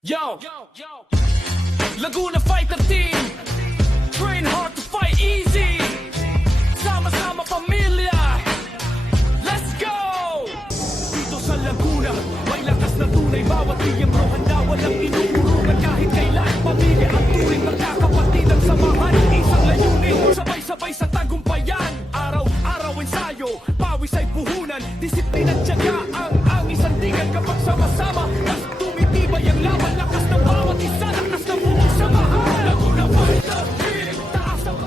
Yo, Laguna Fighter Team, train hard to fight easy. Sama-sama pamilya, let's go! Dito sa Laguna, may lakas na tunay. Bawat miyembro handa, walang inuurungan. Kahit kailan, pamilya ang turing. Magkakapatid ang samahan, isang layunin. Sabay-sabay sa tagumpayan, araw-araw ensayo, pawis ay puhunan. Disiplina at tiyaga ang isang tigan. Kapag sama-sama, mas tumitibay ang laban. Lakas ng bawat isa, lakas ng buong samahan. Laguna Fighter Team, taas ang...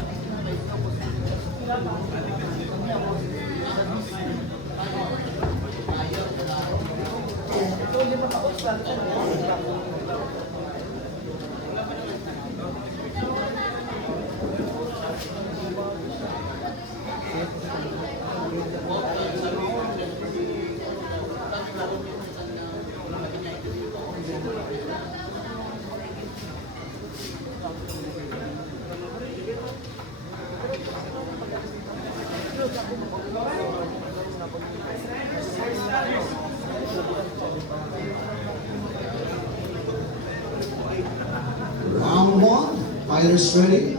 Round one, fighters ready.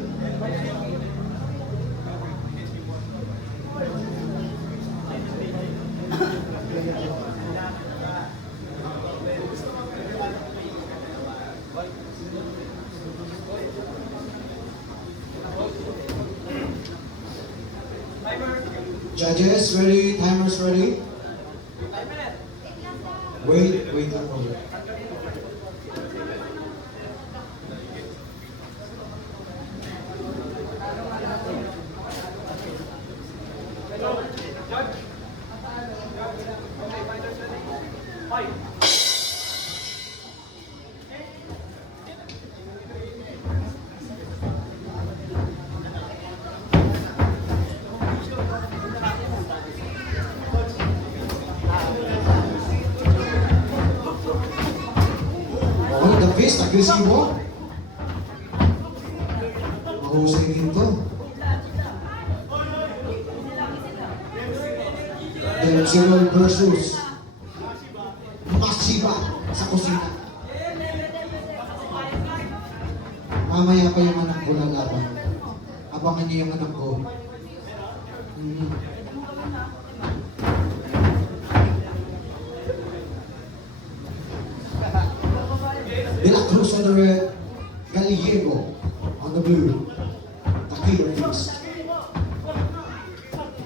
Judges ready, timers ready. Wait lang po. Oh, the fist, agresibo. Mahusay dito. Delzero versus Masiba sa kusina. Mamaya pa yung anak ko lalaban. Abangan niyo yung anak ko. De La Cruz on the red, Gallego on the blue. Takilo Fist.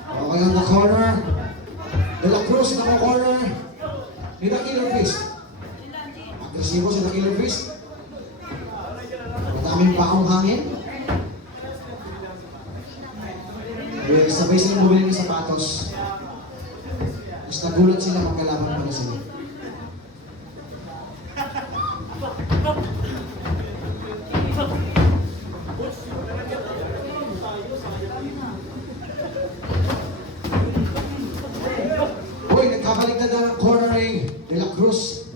Okay on the corner. De La Cruz in the corner. Ni Takilo Fist. Agresibo si Takilo Fist. Madaming baong hangin. Sabay silang bumili ng sapatos. Tapos nagulat sila magkalaban pala sila. Uy, nagkabaliktad na ng cornering De La Cruz.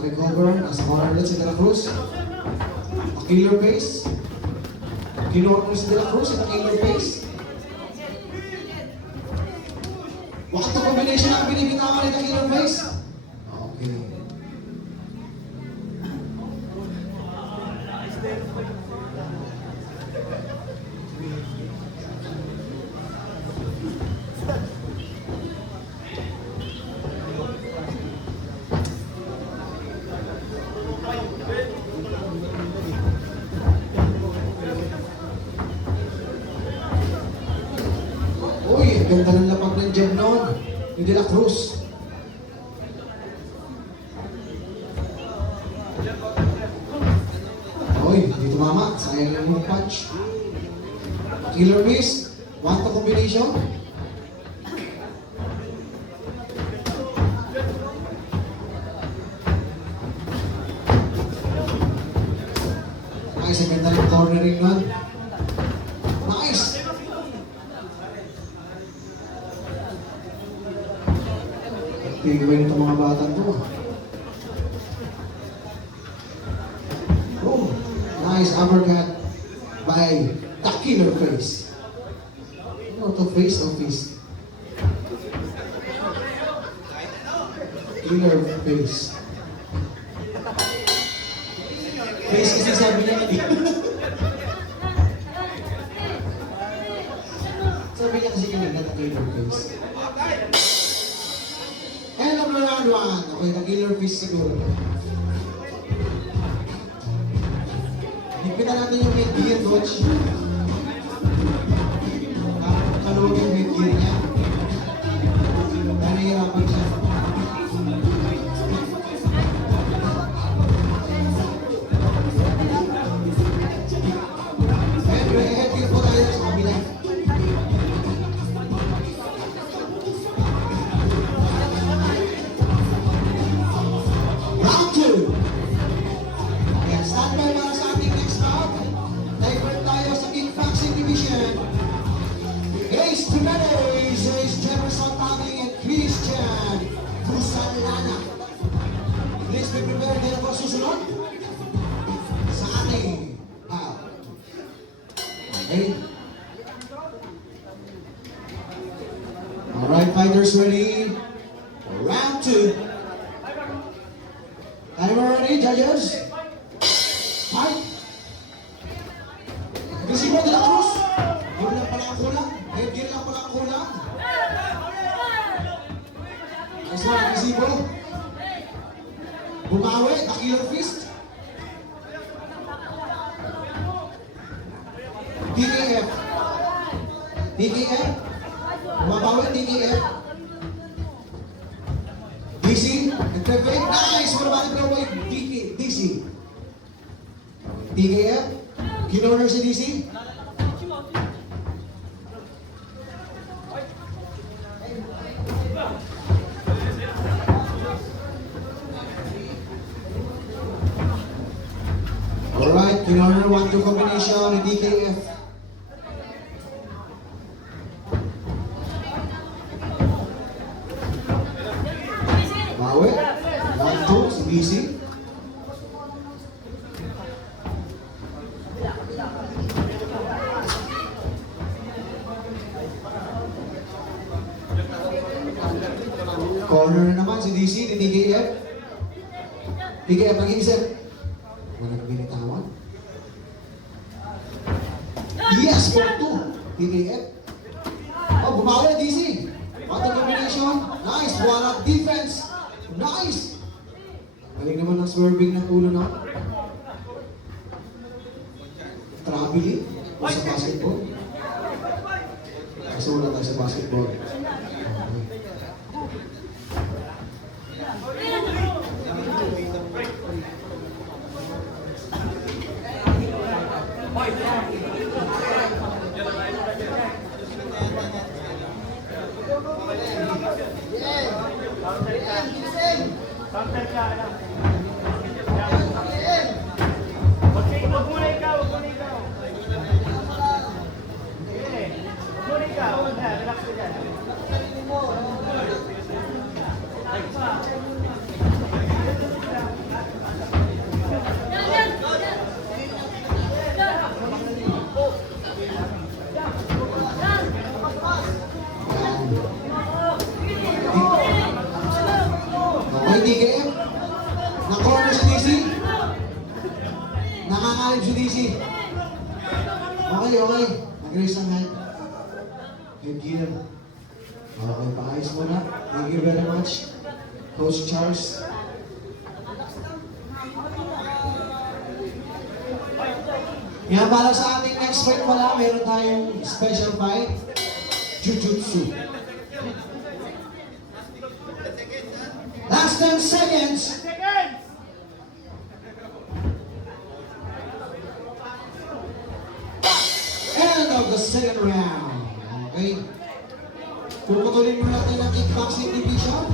Recover, nasa corner ulit si De La Cruz. A killer pace. Kinuha ko si De La Cruz, a killer pace. Wakit ang combination ang binibitawan ni killer pace. Okay. Uy, ang ganda ng lapag ng jab noon ni De La Cruz. Uy, hindi tumama. Sayang lang yung punch. Killer miss. Want to combination? Nice, ang ganda ng cornering nun. Nice! Tigway nito mga batang to. Oh, nice uppercut by the killer face. No, to face or fist? Killer face. Face kasi sabi niya hindi. Sabi niya kasi kanina na-killer face. And number round 1. Okay, na-killer face siguro. Higpitan natin yung headgear, coach. Kaluwag yung headgear niya. Kaya nahihirapan siya. And may headgear po tayo sa kabila. Round 2. Ayan, stand by para sa ating next round. Divert tayo sa kickboxing division. Ace Jimenez, Ace Jefferson Tami, and Christian Busalana. Please be prepared din ako susunod sa ating okay. Alright, fighters ready? Round 2. Timer ready, judges? Fight! Visibo de la Cruz! Yun lang pala ang kulang. Headgear lang pala ang kulang. Next one, Visibo. Bumawi, na-killer fist. TKF. TKF. Bumabawi, TKF. DC. Nag-perfect. Nice! What about the way? DC. TKF. Kinorder si DC. Alright, kinorder 1-2 combination ni DKF. Bawi. 1-2 si DC. Corner na naman si DC ni DKF. DKF mag-iisip. Walang binitawan. Yes, 4-2. DKF. Oh, bumawi DC. What a combination. Nice. One-up defense. Nice. Galing naman ang swerving ng ulo na. Traveling. O sa basketball. Kasula tayo sa basketball. Okay, TKF. Na-corner si DC. Nakangalib si DC. Okay. Nag-raise ang hand. Headgear. Okay, paayos muna. Thank you very much, Coach Charles. Yan, para sa ating next fight pala, meron tayong special fight. Jiu-Jitsu. Last 10 seconds. End of the second round. Okay. Puputulin mo natin ang kickboxing division.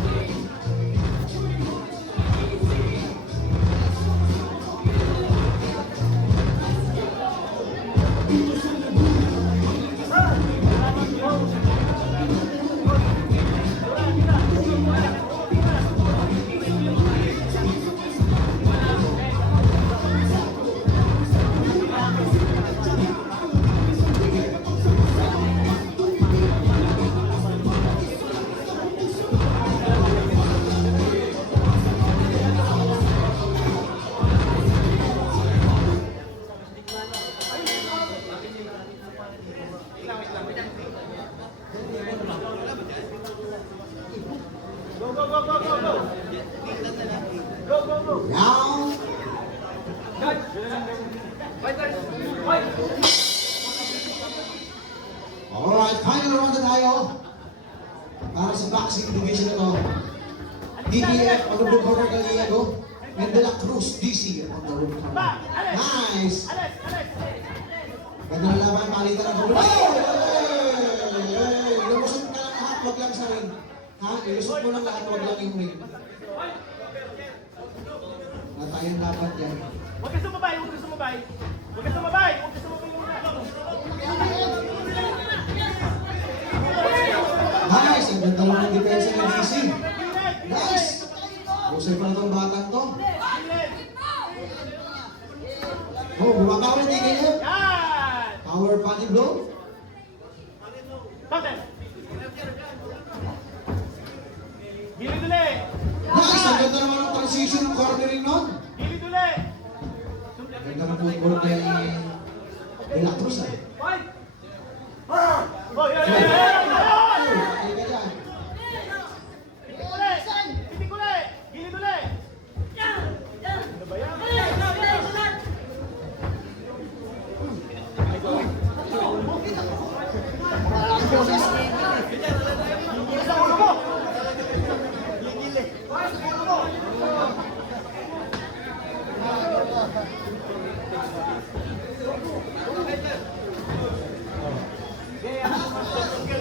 Round. Alright, final round na tayo. Para sa boxing division na to. DDF, Honorable Corner Gallego, and De La Cruz, DC, on the road corner. Nice! Ganda na laban, palitan ang corner. Hey! Lumusot ka lang lahat, wag lang sa ring. Ha? Ilusot mo lang lahat, wag lang yung ring. Wala tayong laban dyan. Huwag ka sumabay, huwag ka sumabay. Huwag ka sumabay, huwag ka sumabay muna. Nice! Ang ganda lang ng depensa ng DC. Nice! Husay pa na itong batang to. Oh, bumakaw na DKF. Yan! Power body blow. Counter! Gilid ulit! Nice! Ang ganda naman ng transition ng cornering nun. Gilid ulit! Ganda ng football kay De La Cruz, ah. Oh, yan, yan, yan, yan! Ay, ganyan. Titik ulit! Titik ulit! Gilid ulit! Ano ba yan? Gilid ang ulo mo!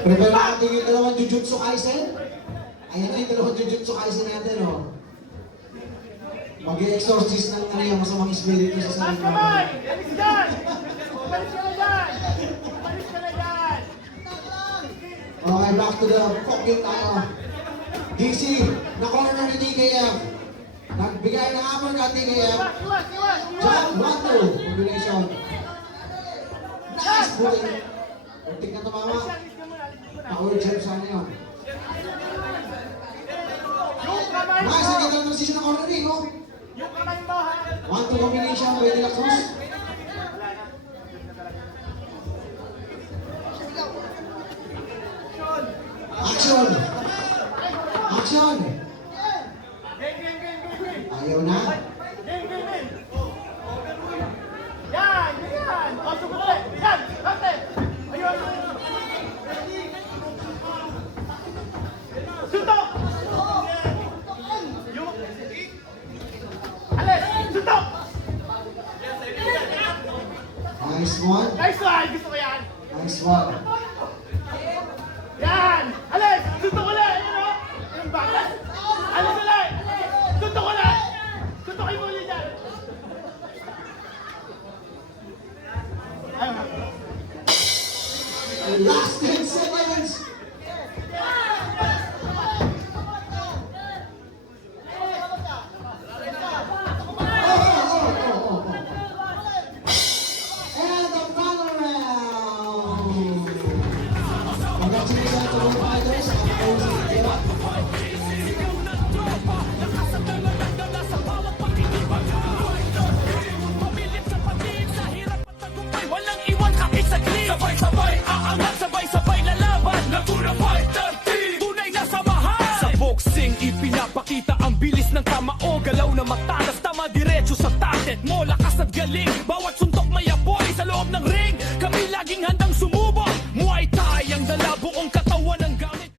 Prepare natin yung dalawang Jujutsu Kaisen. Ayan na yung dalawang Jujutsu Kaisen natin, oh. Mag-i-exorcist ng yung masamang espiritu sa Taas sarili kamay! natin. Alis dyan! Umalis ka na dyan! Umalis ka na dyan! Okay, back to the focus tayo. DC, na corner ni DKF. Nagbigay ng uppercut DKF. Iwas! Iwas! Iwas! Jump, 1-2. Combination. Nice bullet. Untik na tumama. Alis ka muna! Alis ka muna! Power jump sana yun. Yung kamay mo! Nice, ang ganda ng transition ng cornering, oh. Yung kamay mo ha! 1-2 combination by De La Cruz. Action! Action! Game, game, game, game, game! Ayaw na. Game, game, game! Yan! Yan! O, sugot ulit! Yan! Kante! Ayun! Suntok! Yung... Alis! Suntok! Nice one. Nice one! Gusto ko yan! Nice one. Yan! Alis! Suntok ulit! Ayun o! Ayun ba? Alis ulit! Suntok ulit! Suntokin mo ulit yan! Ayun. Last 10 seconds. And the final round. Congratulations to both fighters. Walang iwan kahit saglit. Sabay-sabay aangat, sabay-sabay lalaban. Laguna Fighter Team, tunay na samahan. Sa boxing, ipinapakita ang bilis ng kamao. Galaw na matalas, tama diretso sa target mo. Lakas at galing, bawat suntok may apoy. Sa loob ng ring, kami laging handa